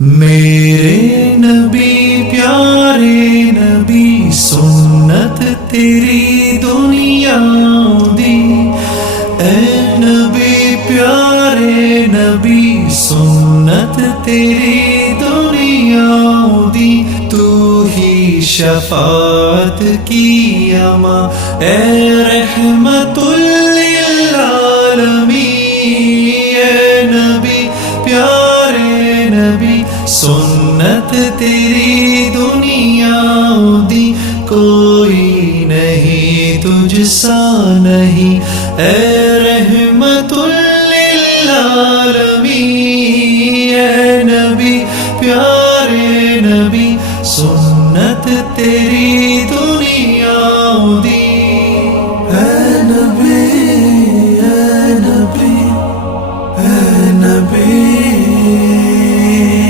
میرے نبی پیارے نبی سنت تیری دنیا دی، اے نبی پیارے نبی سنت تیری دنیا دی، تو ہی شفاعت کی اما اے رحمت للعالمین، اے نبی پیارے نبی سنت تیری دنیا دی، کوئی نہیں تجھ سا نہیں اے رحمت للعالمین، اے نبی پیارے نبی سنت تیری